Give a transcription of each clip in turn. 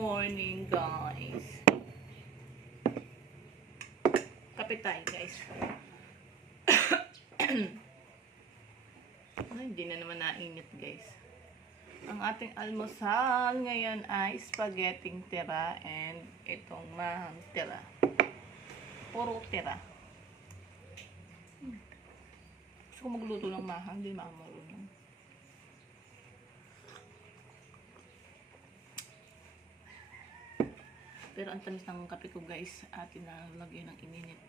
morning, guys. Kape tayo, guys. Ay, hindi na naman nainit, guys. Ang ating almusal ngayon ay spaghetti tira and itong mahang tira. Puro tira. Gusto ko magluto ng mahang, hindi makamarunong. Pero ang tamis ng kape ko, guys, atin na lagyan ng ininit.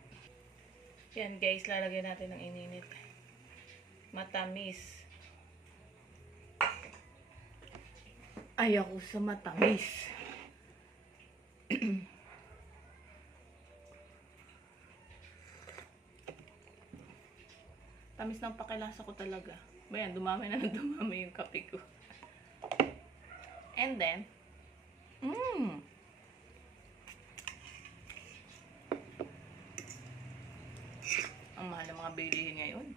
Yan, guys, lalagyan natin ng ininit. Matamis. Ayaw ko sa matamis. Tamis ng pakilasa ko talaga. Bayan, dumami na dumami yung kape ko. And then, ang mahal ng mga bilihin ngayon.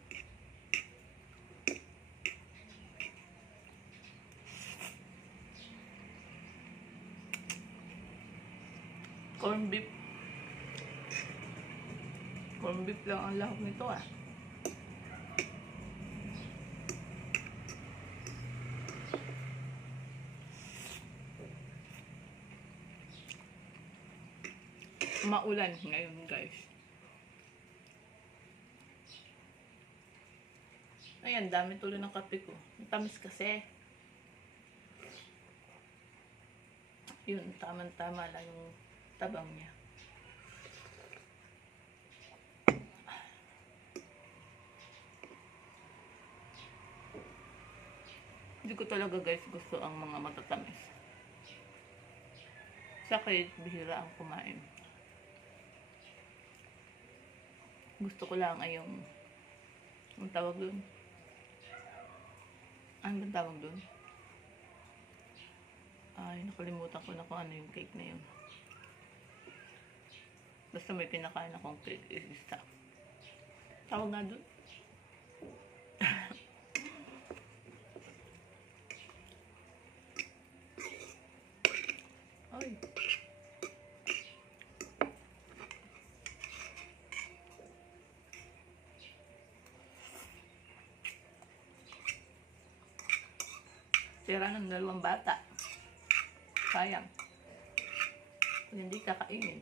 Corn beef. Corn beef lang ang lahok nito, ah. Maulan ngayon, guys. Ayan, dami tuloy ng kape ko. Tamis kasi. Yun, tama-tama lang yung tabang niya. Hindi ko talaga, guys, gusto ang mga matatamis. Sa kahit bihira ang kumain. Gusto ko lang ay yung ang tawag dun. Ano ba tawag dun? Ay, nakalimutan ko na kung ano yung cake na yun. Basta may pinakain akong cake isa. Tawag nga dun. Ay. Tira ng 2 bata. Sayang. Kung hindi kakainin.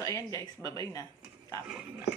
So, ayan, guys. Bye-bye na. Tapos na.